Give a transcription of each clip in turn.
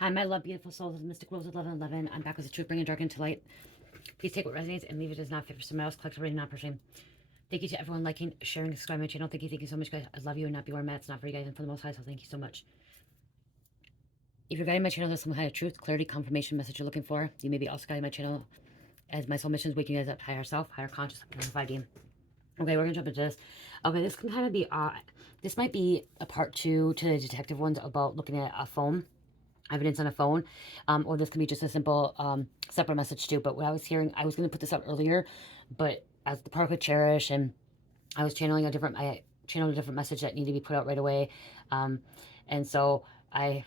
Hi, my love, beautiful souls. This is Mystic Rose of 1111. I'm back with the truth, bringing dark into light. Please take what resonates and leave it as not fit for somebody else. Collectively, not personally. Thank you to everyone liking, sharing, subscribing to my channel. Thank you so much, guys. I love you and not be where I'm at. It's not for you guys and for the most high, so thank you so much. If you're guiding my channel, there's some kind of truth, clarity, confirmation message you're looking for. You may be also guiding my channel as my soul mission is waking you guys up to higher self, higher conscious, and 5D. Okay, we're gonna jump into this. Okay, this can kind of be, this might be a part 2 to the detective ones about looking at a phone. Evidence on a phone, or this can be just a simple separate message too. But what I was hearing, I was going to put this up earlier, but as the part with Cherish, and I was channeling I channeled a different message that needed to be put out right away, and so I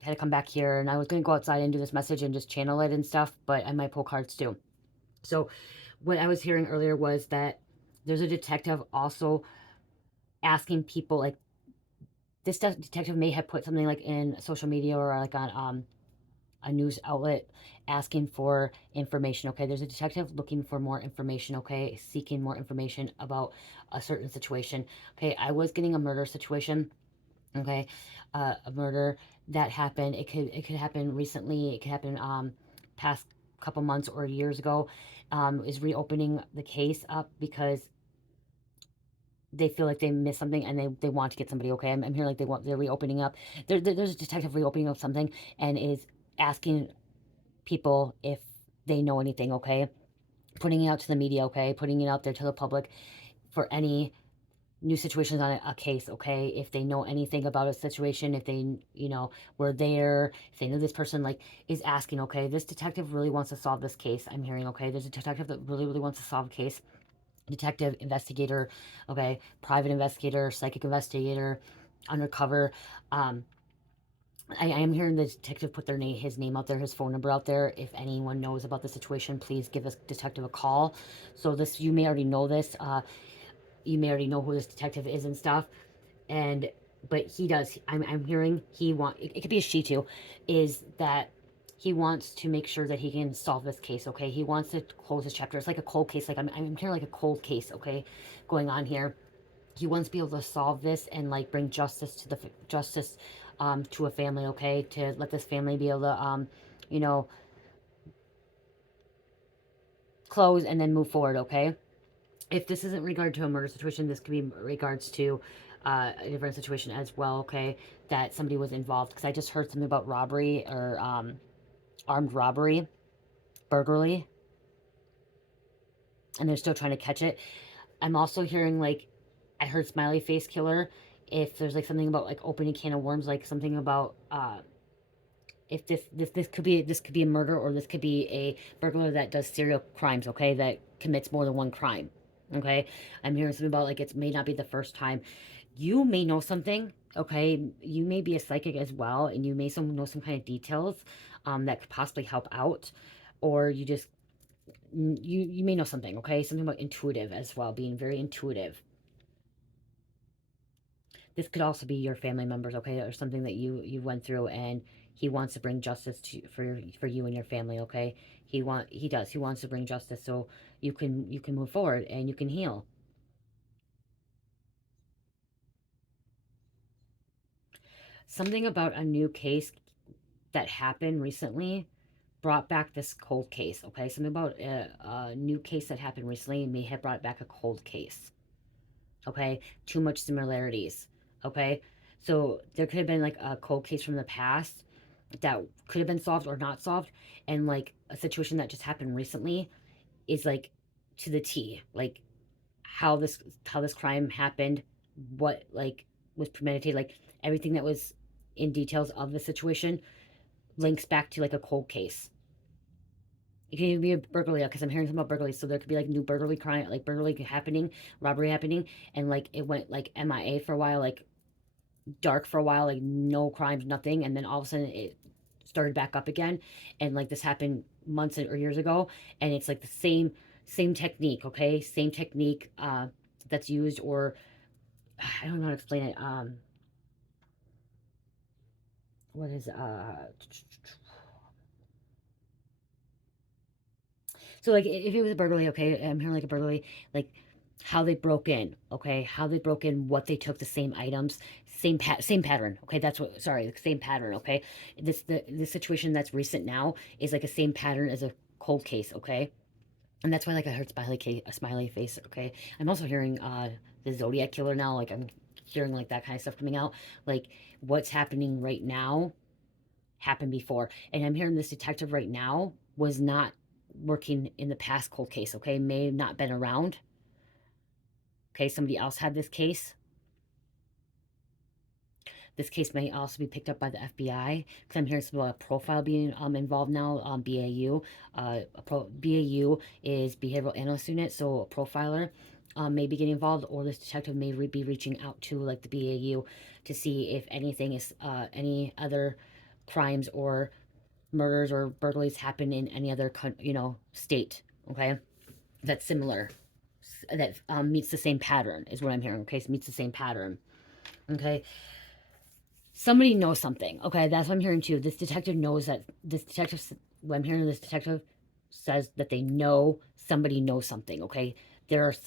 had to come back here, and I was going to go outside and do this message and just channel it and stuff, but I might pull cards too. So what I was hearing earlier was that there's a detective also asking people, like, this detective may have put something like in social media or like on a news outlet asking for information. Okay, there's a detective looking for more information. Okay, seeking more information about a certain situation. Okay, I was getting a murder situation. Okay, a murder that happened. It could happen recently. It could happen past couple months or years ago. Is reopening the case up because they feel like they missed something and they want to get somebody. Okay, I'm hearing like they're reopening up. There's a detective reopening up something and is asking people if they know anything. Okay, putting it out to the media. Okay, putting it out there to the public for any new situations on a case. Okay, if they know anything about a situation, if they were there, if they know this person, like, is asking. Okay, this detective really wants to solve this case. I'm hearing. Okay, there's a detective that really wants to solve a case. Detective, investigator, okay, private investigator, psychic investigator, undercover. I am hearing the detective put his name out there, his phone number out there. If anyone knows about the situation, please give this detective a call. So this, you may already know this. You may already know who this detective is and stuff. But he does. I'm hearing it could be a she too, is that he wants to make sure that he can solve this case. Okay, he wants to close this chapter. It's like a cold case. Like I'm hearing like a cold case. Okay, going on here. He wants to be able to solve this and like bring justice to to a family. Okay, to let this family be able to you know close and then move forward. Okay, if this isn't regard to a murder situation, this could be regards to a different situation as well. Okay, that somebody was involved, because I just heard something about robbery or armed robbery, burglary, and they're still trying to catch it. I'm also hearing, like, I heard smiley face killer. If there's like something about like opening a can of worms, like something about if this could be a murder, or this could be a burglar that does serial crimes. Okay, that commits more than one crime. Okay, I'm hearing something about like it may not be the first time. You may know something. Okay, you may be a psychic as well, and you may know some kind of details that could possibly help out, or you may know something. Okay, something about intuitive as well, being very intuitive. This could also be your family members, okay, or something that you went through, and he wants to bring justice for you and your family. Okay, he wants to bring justice so you can move forward and you can heal. Something about a new case that happened recently brought back this cold case. Okay, something about a new case that happened recently may have brought back a cold case. Okay, too much similarities. Okay, so there could have been like a cold case from the past that could have been solved or not solved, and like a situation that just happened recently is like to the T, like how this crime happened, what like was premeditated, like everything that was in details of the situation links back to like a cold case. It can even be a burglary, because I'm hearing something about burglary. So there could be like new burglary crime, like burglary happening, robbery happening, and like it went like MIA for a while, like dark for a while, like no crimes, nothing, and then all of a sudden it started back up again, and like this happened months or years ago, and it's like the same technique. Okay, same technique that's used, or I don't know how to explain it. What is so like if it was a burglary, okay, I'm hearing like a burglary, like how they broke in, okay? How they broke in, what they took, the same items, same pattern, okay? That's what, sorry, the same pattern, okay? The situation that's recent now is like a same pattern as a cold case, okay? And that's why, like, I heard a smiley face, okay? I'm also hearing the Zodiac killer now, like, I'm hearing like that kind of stuff coming out. Like, what's happening right now happened before. And I'm hearing this detective right now was not working in the past cold case, okay? May have not been around. Okay, somebody else had this case. This case may also be picked up by the FBI because I'm hearing some about a profile being involved now. BAU, BAU is Behavioral Analyst Unit, so a profiler may be getting involved, or this detective may be reaching out to like the BAU to see if anything is any other crimes or murders or burglaries happen in any other state. Okay, that's similar, that meets the same pattern is what I'm hearing. Okay, so meets the same pattern. Okay, somebody knows something. Okay, that's what I'm hearing too. This detective knows that this detective, what I'm hearing, this detective says that they know somebody knows something. Okay, there's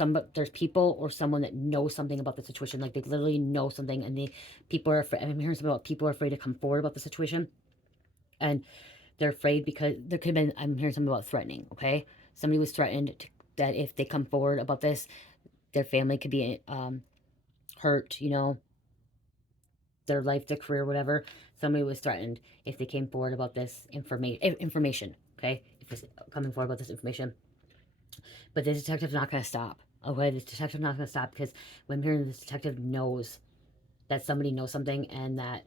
people or someone that knows something about the situation. Like they literally know something, and people are afraid. I'm hearing something about people are afraid to come forward about the situation, and they're afraid because there could have been. I'm hearing something about threatening. Okay, somebody was threatened that if they come forward about this, their family could be hurt. Their life, their career, whatever. Somebody was threatened if they came forward about this information. Okay, if it's coming forward about this information, but this detective's not going to stop. Okay, this detective's not going to stop because when I'm hearing this detective knows that somebody knows something and that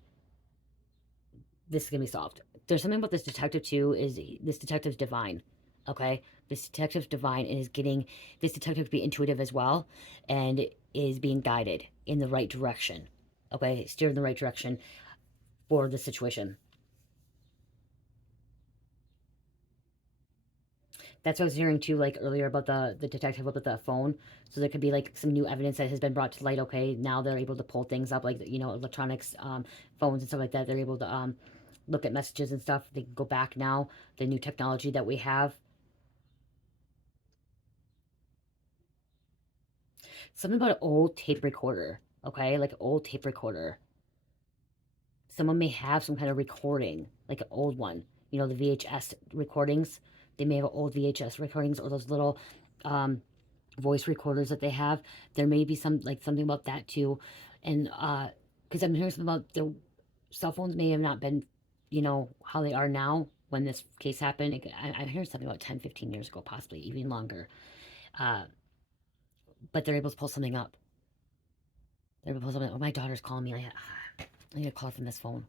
this is going to be solved. There's something about this detective too. Is this detective's divine? Okay, this detective's divine and is getting this detective to be intuitive as well, and is being guided in the right direction. Okay, steered in the right direction for the situation. That's what I was hearing too, like earlier about the detective about the phone. So there could be like some new evidence that has been brought to light. Okay, now they're able to pull things up, like electronics, phones and stuff like that. They're able to look at messages and stuff. They can go back now. The new technology that we have. Something about an old tape recorder. Okay, like an old tape recorder. Someone may have some kind of recording, like an old one. The VHS recordings. They may have old VHS recordings or those little voice recorders that they have. There may be something about that too. And because I'm hearing something about their cell phones may have not been, how they are now when this case happened. I'm hearing something about 10, 15 years ago, possibly even longer. Uh, but they're able to pull something up. They're able to pull something. Oh, my daughter's calling me. I need to call from this phone.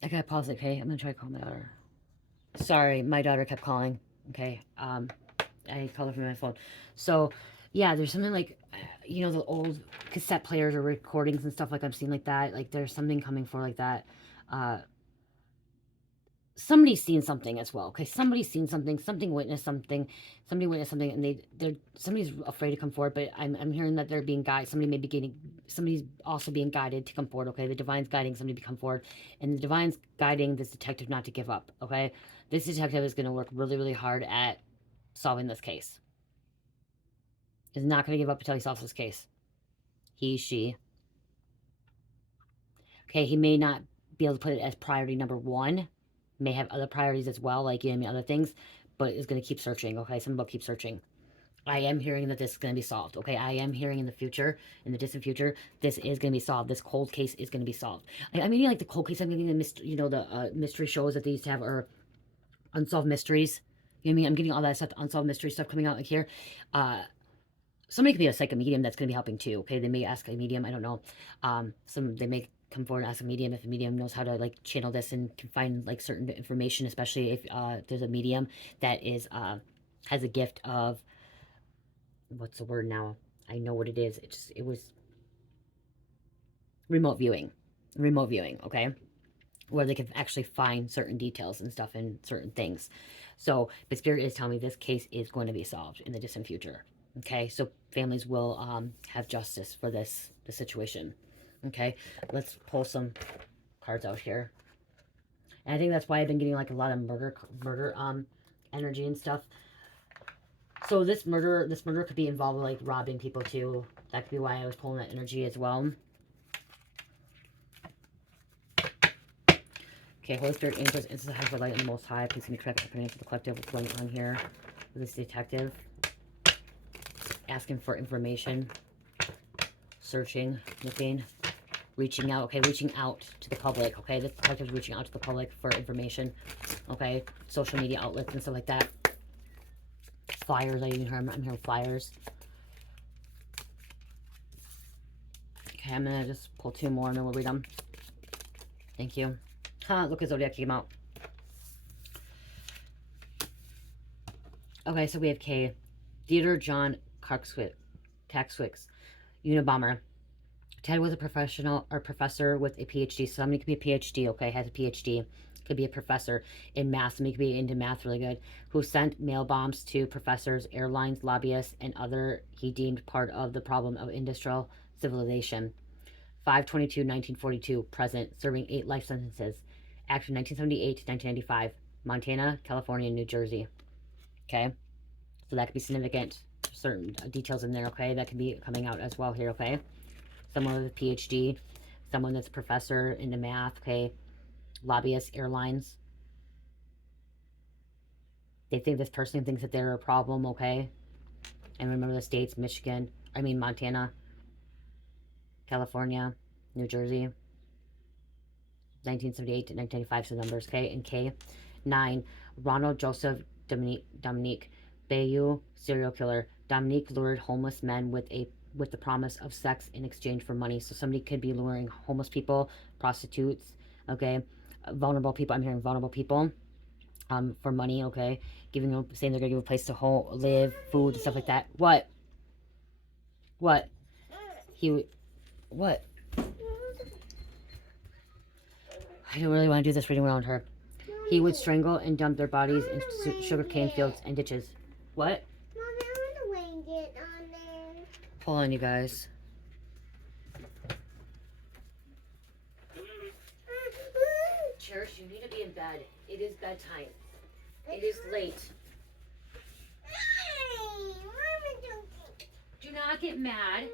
I gotta pause it, okay? I'm gonna try to call my daughter. Sorry, my daughter kept calling. Okay. I called her from my phone. So, yeah, there's something like, the old cassette players or recordings and stuff like I'm seeing like that. Like there's something coming for like that. Uh, Somebody's seen something as well. Okay, somebody's seen something. Something witnessed something. Somebody witnessed something, and somebody's afraid to come forward. But I'm hearing that they're being guided. Somebody's also being guided to come forward. Okay, the divine's guiding somebody to come forward, and the divine's guiding this detective not to give up. Okay, this detective is going to work really, really hard at solving this case. Is not going to give up until he solves this case. He, she. Okay, he may not be able to put it as priority number one. May have other priorities as well, like other things, but is going to keep searching. Okay, something about keep searching. I am hearing that this is going to be solved. Okay, I am hearing in the future, in the distant future, this is going to be solved. This cold case is going to be solved. I mean, like the cold case. I'm getting the mystery shows that they used to have, or unsolved mysteries. You know what I mean? I'm getting all that stuff, unsolved mystery stuff coming out like here. Somebody could be a psychic medium that's going to be helping too. Okay, they may ask a medium. I don't know. They may come forward and ask a medium if a medium knows how to like channel this and can find like certain information, especially if there's a medium that is has a gift of, what's the word now? I know what it is. It was remote viewing, okay, where they can actually find certain details and stuff and certain things. So, but Spirit is telling me this case is going to be solved in the distant future. Okay, so families will have justice for the situation. Okay, let's pull some cards out here. And I think that's why I've been getting like a lot of murder energy and stuff. So this murder could be involved with like robbing people too. That could be why I was pulling that energy as well. Okay, Holy Spirit, angels, instance, high for light, and the Most High. Please give me correct opinion for the collective. What's going on here with this detective? Asking for information, searching, looking, reaching out. Okay, reaching out to the public. Okay, this detective is reaching out to the public for information. Okay, social media outlets and stuff like that. Flyers, I even heard. I'm hearing flyers. Okay, I'm gonna just pull two more and then we'll read them. Thank you. Look at Zodiac came out. Okay, so we have K. Theodore John Taxwicks, Unabomber. Ted was a professor with a PhD. So somebody could be a PhD, okay, has a PhD. Could be a professor in math. Somebody could be into math really good. Who sent mail bombs to professors, airlines, lobbyists, and other he deemed part of the problem of industrial civilization. 5/22/1942, present, serving 8 life sentences. Active 1978 to 1995. Montana, California, New Jersey. Okay, so that could be significant. Certain details in there, okay, that could be coming out as well here, okay. Someone with a PhD, someone that's a professor into math, okay, lobbyists, airlines. They think this person thinks that they're a problem, okay. And remember the states: Montana, California, New Jersey. 1978 to 1995, so numbers, okay. And K. 9, Ronald Joseph Dominique Bayou, serial killer. Dominique lured homeless men with the promise of sex in exchange for money. So somebody could be luring homeless people, prostitutes, okay, vulnerable people. I'm hearing vulnerable people, for money, okay, saying they're gonna give a place to live, food, and stuff like that. What? What? What? I don't really want to do this reading around her. He would strangle and dump their bodies in sugarcane fields and ditches. What? Mommy, I want to wing it on there. Hold on, you guys. Cherish, you need to be in bed. It is bedtime. It is late. Do not get mad.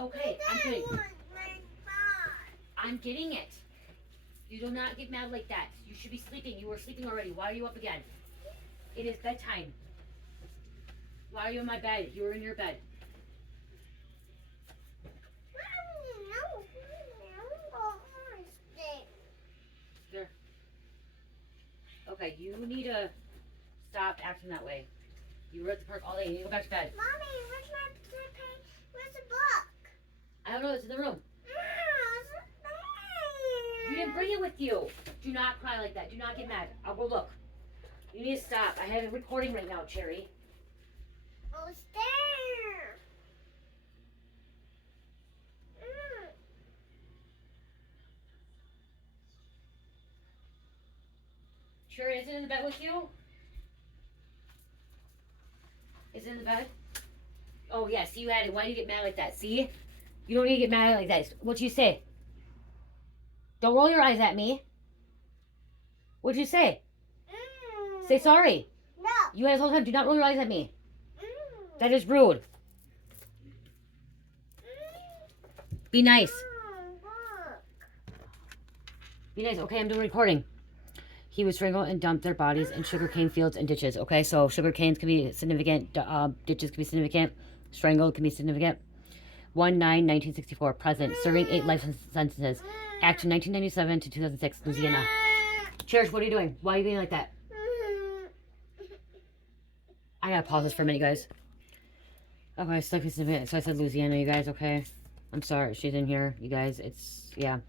Okay, I'm getting it. You do not get mad like that. You should be sleeping. You were sleeping already. Why are you up again? It is bedtime. Why are you in my bed? You were in your bed. There. Okay, you need to stop acting that way. You were at the park all day. You need to go back to bed. Mommy, where's the book? I don't know. It's in the room. You didn't bring it with you. Do not cry like that. Do not get mad. I'll go look. You need to stop. I have a recording right now, Cherry. Oh, it's there. Cherry, is it in the bed with you? Is it in the bed? Oh, yeah. See, you had it. Why do you get mad like that? See? You don't need to get mad like that. What'd you say? Don't roll your eyes at me. What'd you say? Say sorry. No. You had this whole time. Do not roll your eyes at me. That is rude. Be nice. Be nice. Okay, I'm doing recording. He would strangle and dump their bodies in sugarcane fields and ditches. Okay, so sugarcanes can be significant. Ditches can be significant. Strangled can be significant. 1/9/1964. Present. Serving 8 life sentences. Active 1997 to 2006. Louisiana. Cherish, what are you doing? Why are you being like that? I gotta pause this for a minute, you guys. Okay, so I said Louisiana, you guys, okay? I'm sorry, she's in here, you guys. It's, yeah.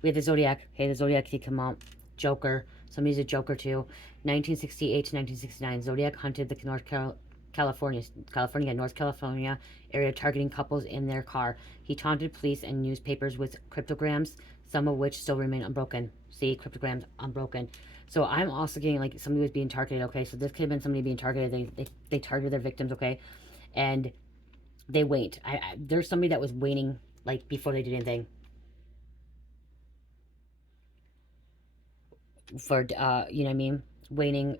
We have the Zodiac. Hey, the Zodiac did come out. Joker. Somebody's a Joker, too. 1968 to 1969. Zodiac hunted the North California area, targeting couples in their car. He taunted police and newspapers with cryptograms, some of which still remain unbroken. See, cryptograms unbroken. So I'm also getting like somebody was being targeted, okay? So this could have been somebody being targeted. They targeted their victims, okay? and they wait. There's somebody that was waiting, like, before they did anything. For, you know what I mean? Waiting,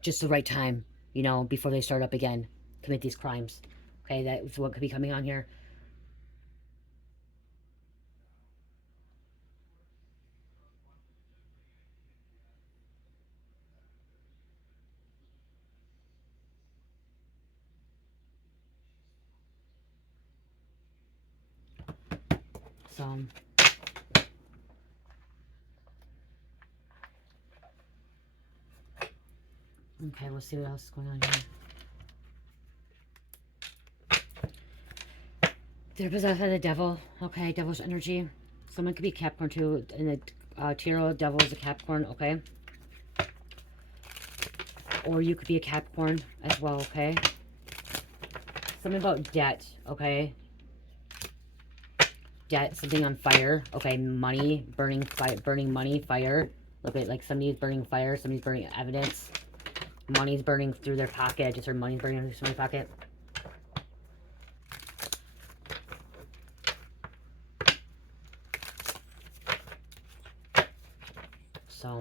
just the right time, you know, before they start up again, commit these crimes. Okay, that's what could be coming on here. So, okay, we'll see what else is going on here. They're possessed by the devil. Okay, devil's energy. Someone could be Capricorn too, and the tarot devil is a Capricorn, okay? Or you could be a Capricorn as well, okay? Something about debt, okay? Debt, something on fire, okay? Money, burning money, fire. Look at, like, somebody's burning fire, somebody's burning evidence. Money's burning through their pocket. I just heard money's burning through somebody's pocket. So,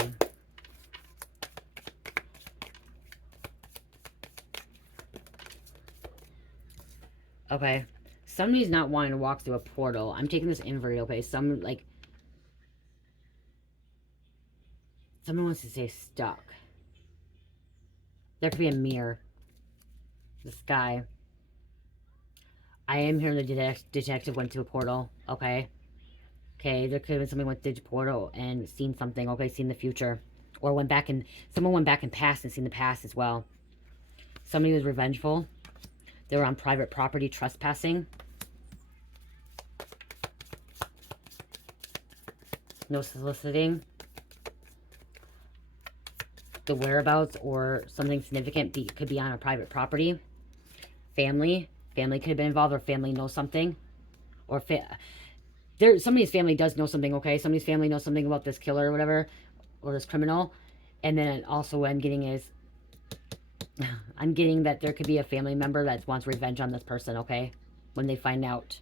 okay. Somebody's not wanting to walk through a portal. I'm taking this inverted, okay? Someone wants to say stuck. There could be a mirror. The sky. I am hearing the detective went to a portal, okay? Okay, there could have been somebody went to the portal and seen something, okay, seen the future. Or someone went back in past and seen the past as well. Somebody was revengeful. They were on private property trespassing. No soliciting. The whereabouts or something significant could be on a private property. Family could have been involved, or family knows something. Or somebody's family does know something, okay? Somebody's family knows something about this killer or whatever, or this criminal. And then also what I'm getting is, I'm getting that there could be a family member that wants revenge on this person, okay? When they find out.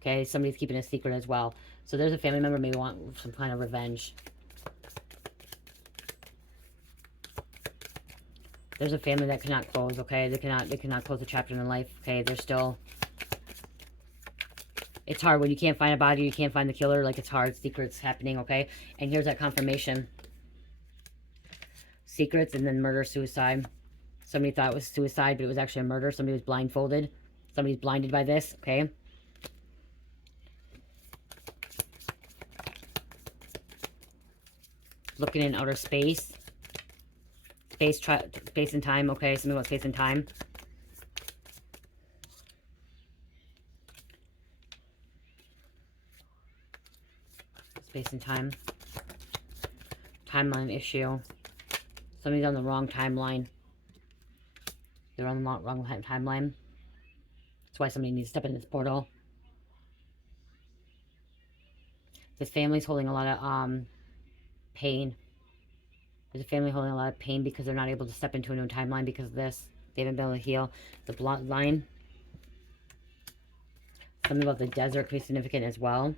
Okay, somebody's keeping a secret as well. So there's a family member may want some kind of revenge. There's a family that cannot close, okay? They cannot close a chapter in their life, okay? They're still... It's hard when you can't find a body, you can't find the killer. Like, it's hard. Secrets happening, okay? And here's that confirmation. Secrets and then murder, suicide. Somebody thought it was suicide, but it was actually a murder. Somebody was blindfolded. Somebody's blinded by this, okay? Looking in outer space. Space and time, okay? Something about space and time. Space and time. Timeline issue. Somebody's on the wrong timeline. They're on the wrong timeline. That's why somebody needs to step in this portal. This family's holding a lot of pain. There's a family holding a lot of pain because they're not able to step into a new timeline because of this. They haven't been able to heal the bloodline. Something about the desert could be significant as well.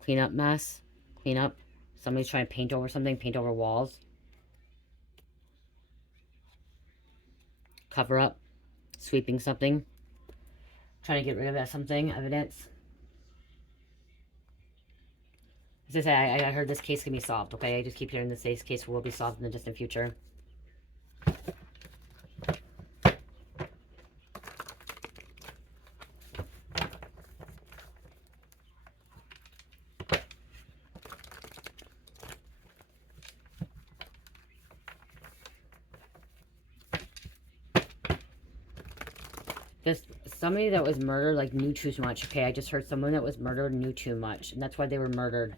Clean up mess. Clean up. Somebody's trying to paint over something. Paint over walls. Cover up. Sweeping something. Trying to get rid of that something. Evidence. As I say, I heard this case can be solved, okay? I just keep hearing this case will be solved in the distant future. Somebody that was murdered, like, knew too much, okay? I just heard someone that was murdered knew too much, and that's why they were murdered.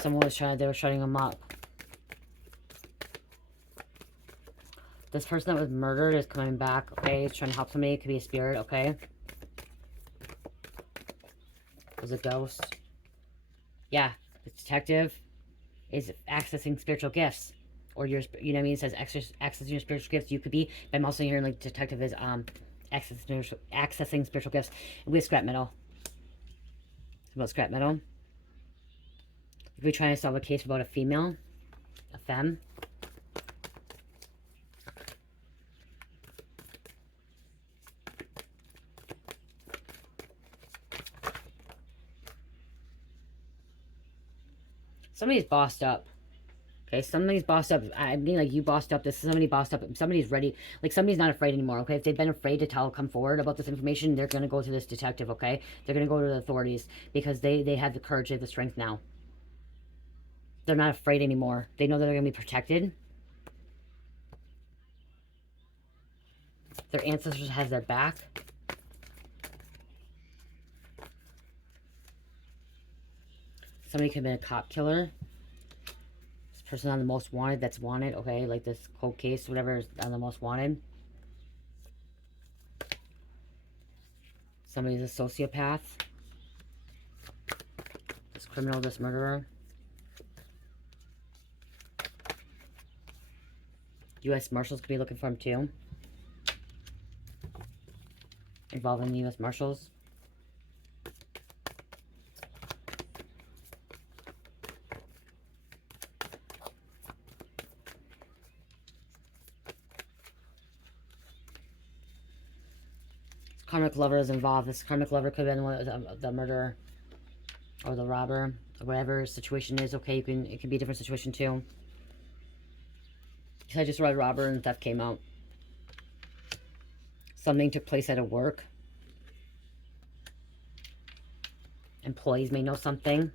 Someone was they were shutting them up. This person that was murdered is coming back, okay? He's trying to help somebody. It could be a spirit, okay? was a ghost. Yeah, the detective is accessing spiritual gifts. Or your, you know what I mean? It says accessing your spiritual gifts. You could be, but I'm also hearing like detective is accessing spiritual gifts with scrap metal. It's about scrap metal. If we're trying to solve a case about a female, a femme. Somebody's bossed up. Okay, somebody's bossed up. I mean, like, you bossed up. This is somebody bossed up. Somebody's ready. Like, somebody's not afraid anymore, okay? If they've been afraid to come forward about this information, they're going to go to this detective, okay? They're going to go to the authorities because they have the courage, they have the strength now. They're not afraid anymore. They know that they're going to be protected. Their ancestors have their back. Somebody could have been a cop killer. This person on the most wanted, that's wanted, okay? Like this cold case, whatever, is on the most wanted. Somebody's a sociopath. This criminal, this murderer. U.S. Marshals could be looking for him too. Involving the U.S. Marshals. Karmic lover is involved. This karmic lover could have been the murderer or the robber or whatever situation is. Okay, it can be a different situation too. I just read robber and theft came out. Something took place at a work. Employees may know something.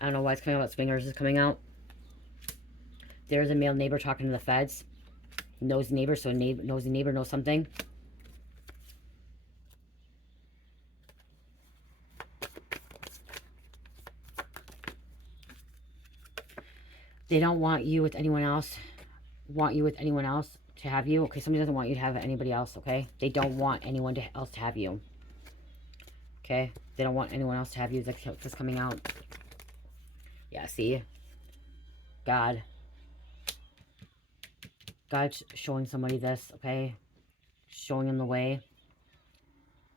I don't know why it's coming out about swingers is coming out. There's a male neighbor talking to the feds. Knows the neighbor, so knows the neighbor knows something. They don't want you with anyone else. Want you with anyone else to have you. Okay, somebody doesn't want you to have anybody else, okay? They don't want anyone else to have you. Okay? They don't want anyone else to have you. That's just coming out. Yeah, see? God. God's showing somebody this, okay? Showing them the way.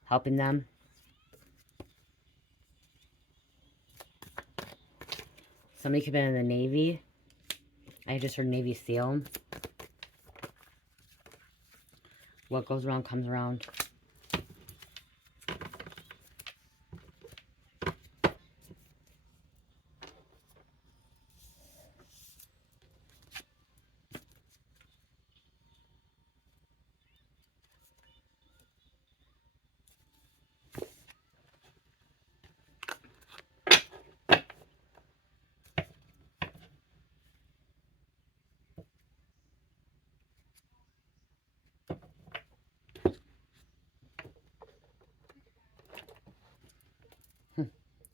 Helping them. Somebody could have been in the Navy. I just heard Navy SEAL. What goes around comes around.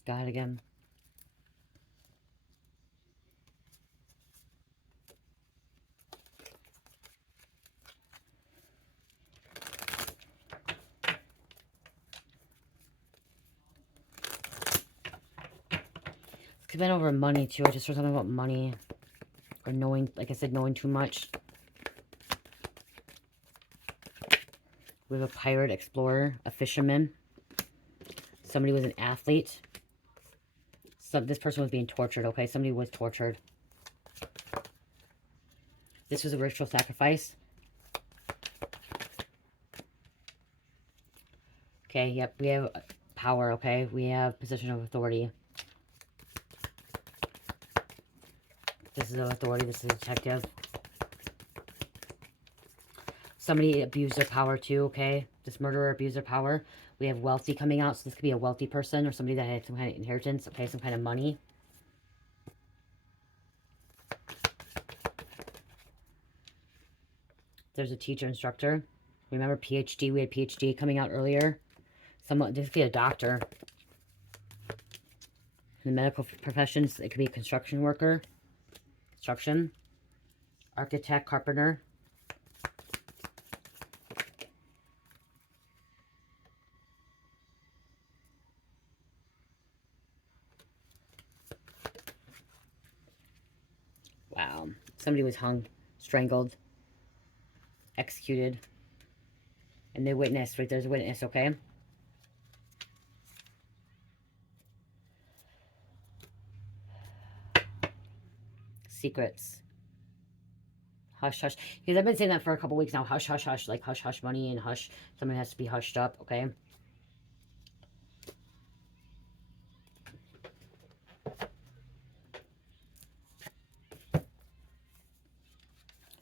God again. Could have been over money too. I just heard something about money. Or knowing, like I said, knowing too much. We have a pirate, explorer, a fisherman. Somebody was an athlete. This person was being tortured, okay? Somebody was tortured. This was a ritual sacrifice. Okay, yep, we have power, okay? We have position of authority. This is an authority, this is a detective. Somebody abused their power too, okay? This murderer abused their power. We have wealthy coming out, so this could be a wealthy person or somebody that had some kind of inheritance, okay? Some kind of money. There's a teacher, instructor. Remember PhD? We had PhD coming out earlier. This could be a doctor. In the medical professions, it could be a construction worker. Construction. architect, carpenter. Wow. Somebody was hung, strangled, executed. And they witnessed, right? There's a witness, okay? Secrets. Hush, hush. Because I've been saying that for a couple weeks now. Hush, hush, hush. Like hush, hush money and hush. Someone has to be hushed up, okay?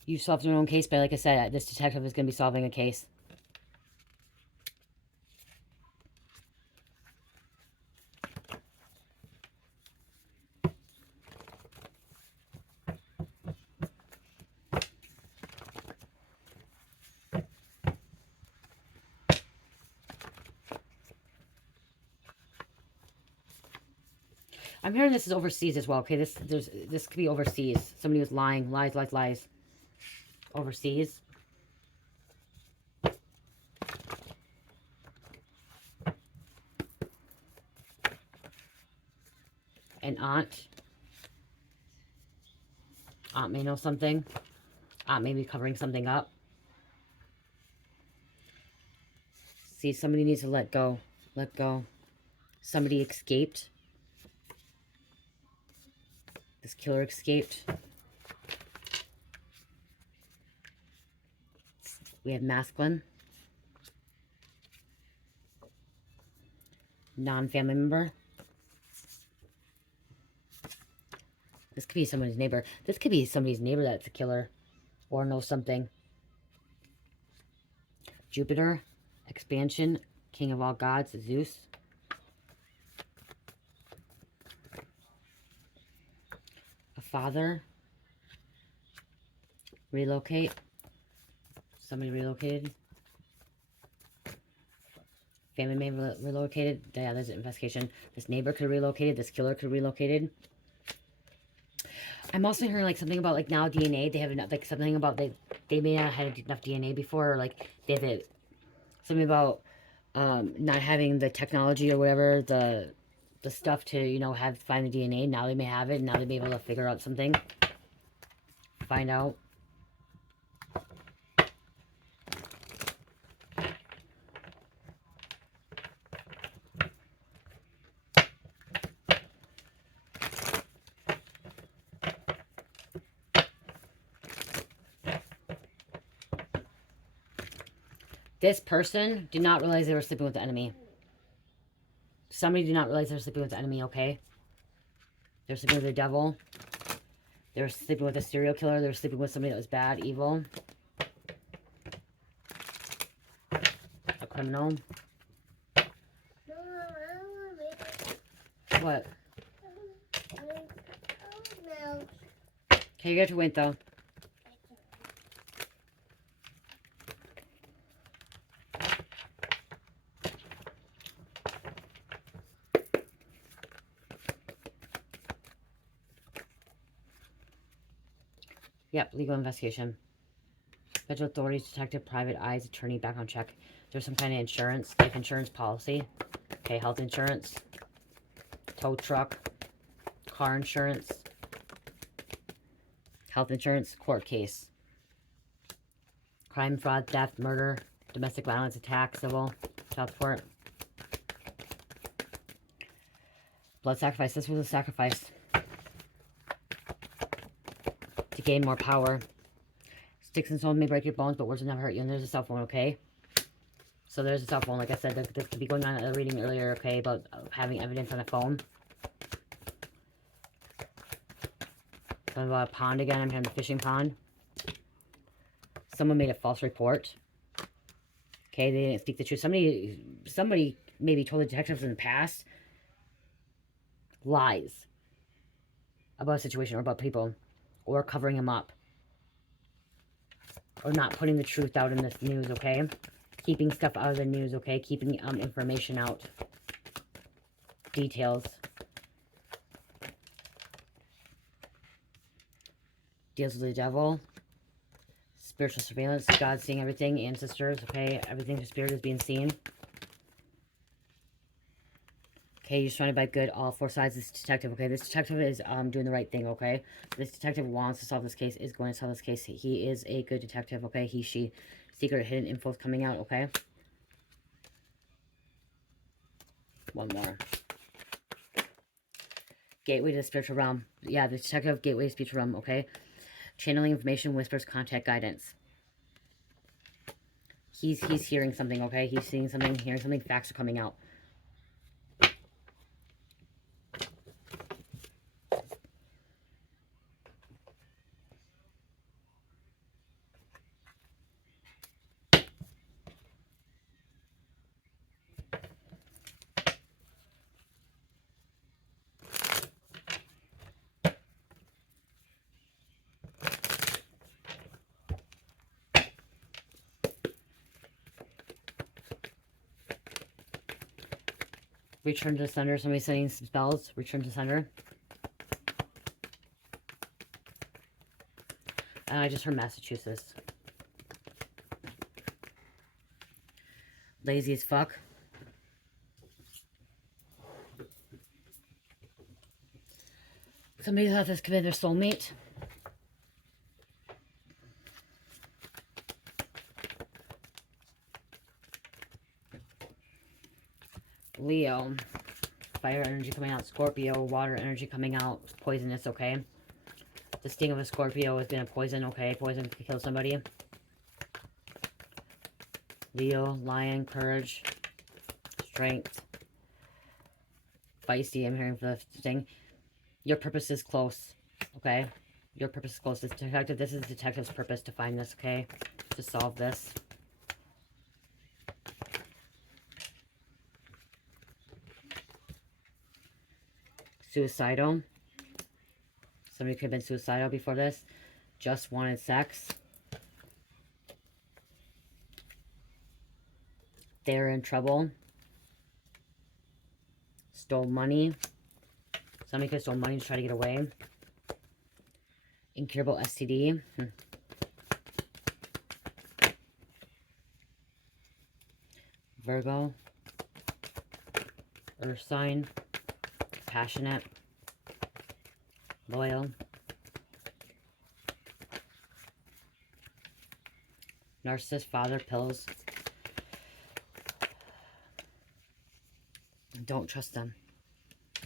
You solved your own case, but like I said, this detective is going to be solving a case. I'm hearing this is overseas as well, okay? This could be overseas. Somebody was lying. Lies, lies, lies. Overseas. An aunt. Aunt may know something. Aunt may be covering something up. See, somebody needs to let go. Let go. Somebody escaped. This killer escaped. We have masculine. Non-family member. This could be someone's neighbor. This could be somebody's neighbor that's a killer. Or knows something. Jupiter. Expansion. King of all gods. Zeus. A father. Relocate. Somebody relocated. Family member relocated. Yeah, there's an investigation. This neighbor could have relocated. This killer could have relocated. I'm also hearing like something about like now DNA. They have enough, like something about they may not have had enough DNA before, or like they have it, something about not having the technology or whatever, the stuff to, you know, find the DNA. Now they may have it, and now they may be able to figure out something. Find out. This person did not realize they were sleeping with the enemy. Somebody did not realize they were sleeping with the enemy, okay? They were sleeping with the devil. They were sleeping with a serial killer. They were sleeping with somebody that was bad, evil. A criminal. What? Okay, you have to wait, though. Yep, legal investigation. Federal authorities, detective, private eyes, attorney, background check. There's some kind of insurance, life insurance policy. Okay, health insurance. Tow truck. Car insurance. Health insurance, court case. Crime, fraud, theft, murder, domestic violence, attack, civil, child support. Blood sacrifice. This was a sacrifice. To gain more power. Sticks and stones may break your bones, but words will never hurt you. And there's a cell phone, okay? So there's a cell phone. Like I said, this could be going on a reading earlier, okay, about having evidence on a phone. Something about a pond again. I'm hearing the fishing pond. Someone made a false report. Okay, they didn't speak the truth. Somebody maybe told the detectives in the past lies about a situation or about people, or covering them up, or not putting the truth out in this news, okay? Keeping stuff out of the news, okay? Keeping information out. Details. Deals with the devil. spiritual surveillance. God seeing everything. Ancestors, okay? Everything to spirit is being seen. Okay, you're surrounded by good, all four sides. This detective, okay? This detective is doing the right thing, okay? This detective wants to solve this case, is going to solve this case. He is a good detective, okay? He, she, secret, hidden info is coming out, okay? One more. Gateway to the spiritual realm. Yeah, the detective, gateway to spiritual realm, okay? Channeling information, whispers, contact, guidance. He's hearing something, okay? He's seeing something, hearing something, facts are coming out. Return to sender. Somebody saying some spells. Return to sender. And I just heard Massachusetts. Lazy as fuck. Somebody thought this could be their soulmate. Leo. Fire energy coming out. Scorpio. Water energy coming out. Poisonous, okay? The sting of a Scorpio is going to poison, okay? Poison can kill somebody. Leo. Lion. Courage. Strength. Feisty, I'm hearing for the thing. Your purpose is close, okay? Your purpose is close. This is the detective's purpose to find this, okay? To solve this. Suicidal. Somebody could have been suicidal before this. Just wanted sex. They're in trouble. Stole money. Somebody could have stolen money to try to get away. Incurable STD. Virgo. Earth sign. Passionate. Loyal. Narcissist, father, pills. Don't trust them.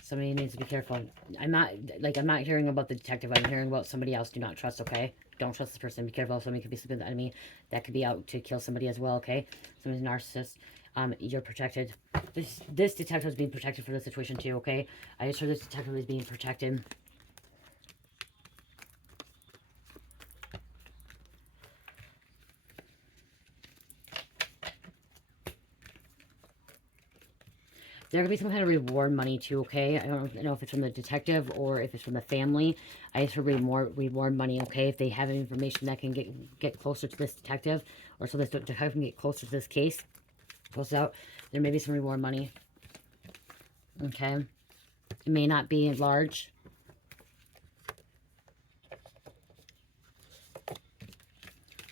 Somebody needs to be careful. I'm not hearing about the detective. I'm hearing about somebody else. Do not trust, okay? Don't trust this person. Be careful. Somebody could be sleeping with the enemy. That could be out to kill somebody as well, okay? Somebody's a narcissist. You're protected. This detective is being protected for this situation too, okay? I just heard this detective is being protected. There could be some kind of reward money too, okay? I don't know if it's from the detective or if it's from the family. I just heard reward money, okay? If they have information that can get closer to this detective, or so this detective can get closer to this case, close out, there may be some reward money. Okay? It may not be large.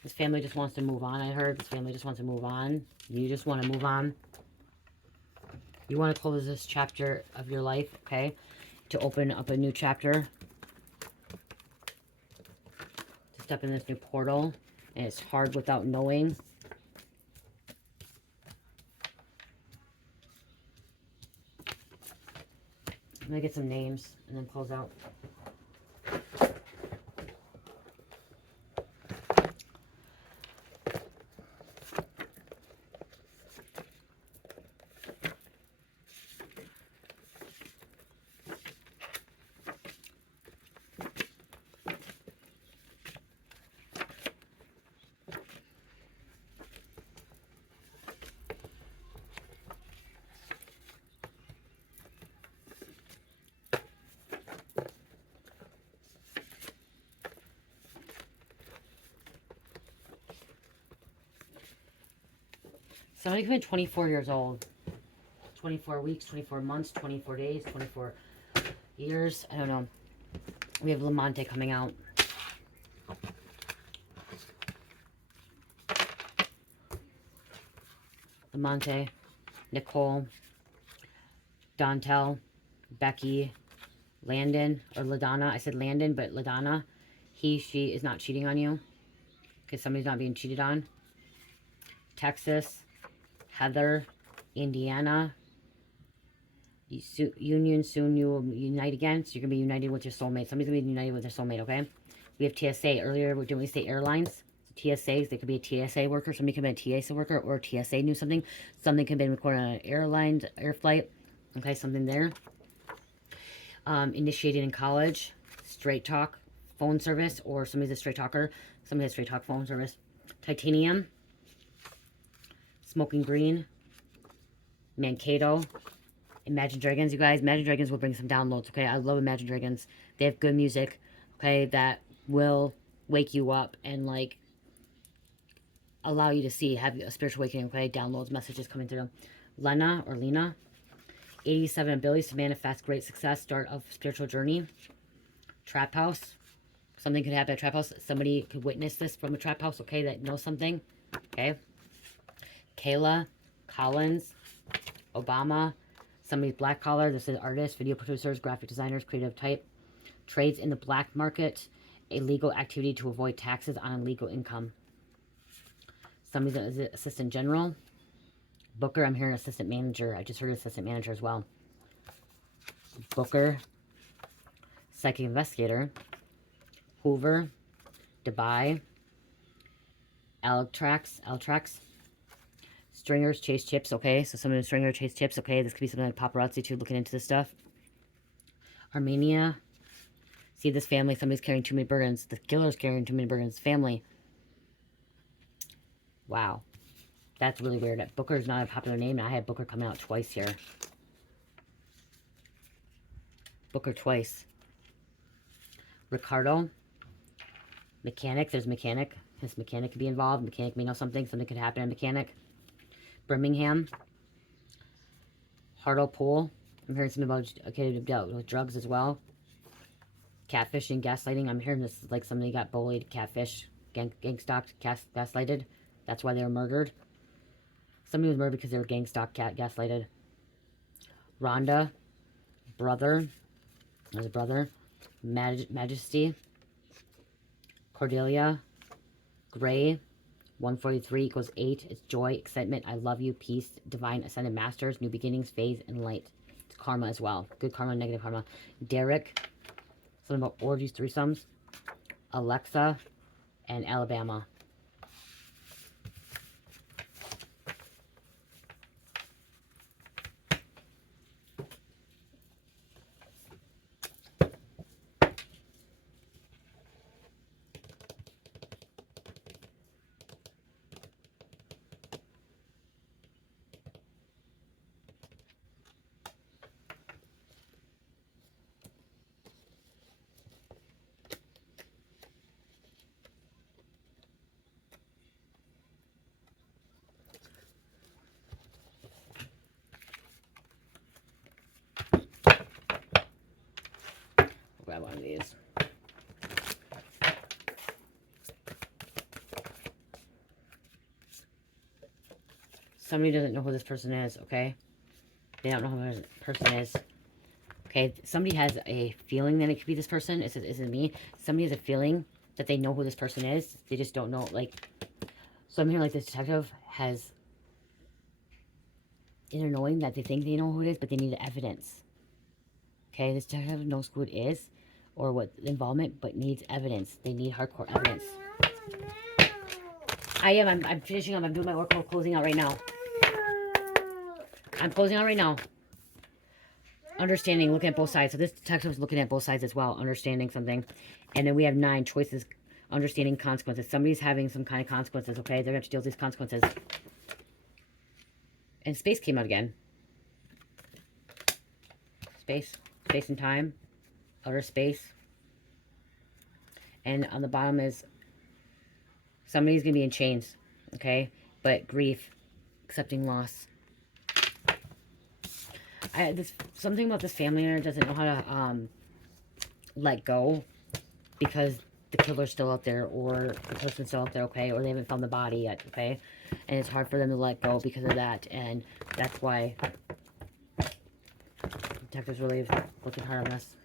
This family just wants to move on, I heard. This family just wants to move on. You just want to move on. You want to close this chapter of your life, okay? To open up a new chapter. To step in this new portal. And it's hard without knowing. I'm going to get some names and then close out. Somebody could be 24 years old. 24 weeks, 24 months, 24 days, 24 years. I don't know. We have Lamonte coming out. Amante, Nicole, Dontel, Becky, Landon, or LaDonna. I said Landon, but LaDonna. He, she is not cheating on you. Because somebody's not being cheated on. Texas, Heather, Indiana. Union, soon you will unite again. So you're going to be united with your soulmate. Somebody's going to be united with their soulmate, okay? We have TSA. Earlier, didn't we say airlines? TSAs, they could be a TSA worker. Somebody could be a TSA worker, or TSA knew something. Something could have been recorded on an airline, air flight. Okay, something there. Initiated in college. Straight talk phone service, or somebody's a straight talker. Somebody has straight talk phone service. Titanium. Smoking Green. Mankato. Imagine Dragons, you guys. Imagine Dragons will bring some downloads, okay? I love Imagine Dragons. They have good music, okay, that will wake you up and, like, allow you to see, have a spiritual awakening, okay? Downloads, messages coming through. Lena, or Lena. 87 abilities to manifest great success. Start of spiritual journey. Trap house. Something could happen at a trap house. Somebody could witness this from a trap house, okay, that knows something, okay? Kayla, Collins, Obama. Somebody's black collar. This is artists, video producers, graphic designers, creative type. Trades in the black market. Illegal activity to avoid taxes on illegal income. Somebody's an assistant general. Booker, I'm hearing assistant manager. I just heard assistant manager as well. Booker. Psychic investigator. Hoover. Dubai. Altrax. Stringers chase chips, okay? So some of the stringer chase chips, okay? This could be something like paparazzi too, looking into this stuff. Armenia. See this family, somebody's carrying too many burdens. The killer's carrying too many burdens. Family. Wow. That's really weird. Booker is not a popular name, and I had Booker coming out twice here. Booker twice. Ricardo. Mechanic. There's mechanic. His mechanic could be involved. Mechanic may know something. Something could happen to mechanic. Birmingham. Hartlepool. I'm hearing something about, okay, with drugs as well. Catfishing, gaslighting. I'm hearing this is like somebody got bullied, catfish, gang-stalked, gaslighted. That's why they were murdered. Somebody was murdered because they were gang-stalked, gaslighted. Rhonda. Brother. There's a brother. Majesty. Cordelia. Gray. 143 equals 8. It's joy, excitement, I love you, peace, divine ascended masters, new beginnings, phase, and light. It's karma as well. Good karma, negative karma. Derek. Something about orgies, threesomes. Alexa. And Alabama. Grab one of these. Somebody doesn't know who this person is, okay? They don't know who this person is. Okay, somebody has a feeling that it could be this person. Is it me? Somebody has a feeling that they know who this person is. They just don't know, like... So I'm hearing like this detective has inner knowing that they think they know who it is, but they need evidence. Okay, this detective knows who it is, or what involvement, but needs evidence. They need hardcore evidence. I'm finishing up. I'm doing my work. I'm closing out right now. I'm closing out right now. Understanding, looking at both sides. So this detective is looking at both sides as well, understanding something. And then we have 9 choices, understanding consequences. Somebody's having some kind of consequences, okay? They're going to deal with these consequences. And space came out again. Space and time. Outer space. And on the bottom is somebody's going to be in chains, okay? But grief, accepting loss. Something about this family owner doesn't know how to let go, because the killer's still out there, or the person's still out there, okay? Or they haven't found the body yet, okay? And it's hard for them to let go because of that. And that's why detectives really looking hard on this.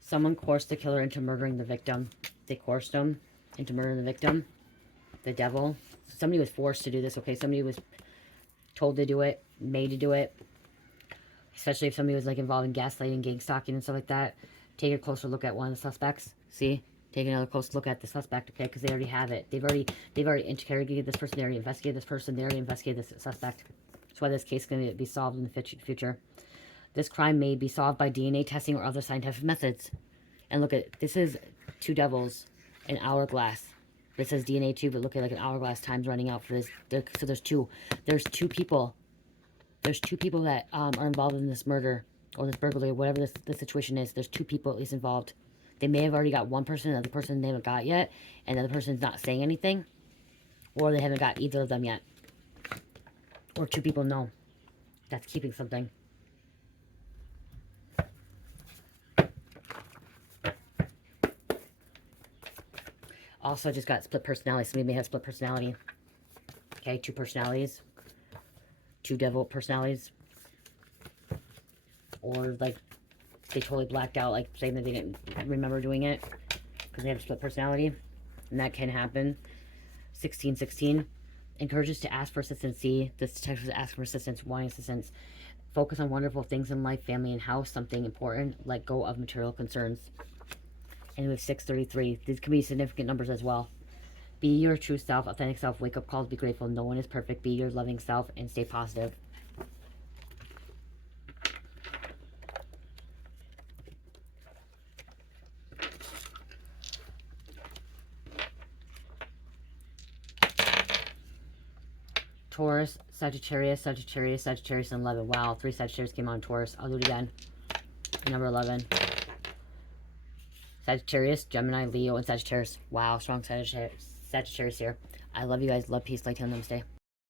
Someone coerced the killer into murdering the victim. They coerced him into murdering the victim. The devil. Somebody was forced to do this, okay? Somebody was told to do it, made to do it. Especially if somebody was like involved in gaslighting, gang stalking, and stuff like that. Take a closer look at one of the suspects. See? Take another close look at the suspect, okay? Because they already have it. They've already interrogated this person. They already investigated this person. They already investigated this suspect. That's why this case is going to be solved in the future. This crime may be solved by DNA testing or other scientific methods. And look at, this is two devils, an hourglass. This says DNA too, but look at like an hourglass, time's running out for this. So there's two people. There's two people that are involved in this murder or this burglary, whatever the situation is. There's two people at least involved. They may have already got one person, the other person they haven't got yet, and the other person's not saying anything, or they haven't got either of them yet. Or two people know that's keeping something. Also, just got split personality. Somebody may have split personality. Okay, two personalities. Two devil personalities. Or, like, they totally blacked out, like, saying that they didn't remember doing it. Because they have a split personality. And that can happen. 1616. Encourages to ask for assistance. See, this detective is asking for assistance, wanting assistance. Focus on wonderful things in life, family, and house. Something important. Let go of material concerns. And we have 633. These can be significant numbers as well. Be your true self, authentic self. Wake up calls. Be grateful. No one is perfect. Be your loving self and stay positive. Taurus, Sagittarius, Sagittarius, Sagittarius, and 11. Wow, 3 Sagittarius came on Taurus. I'll do it again. Number 11. Sagittarius, Gemini, Leo, and Sagittarius. Wow, strong Sagittarius here. I love you guys. Love, peace, light, and namaste.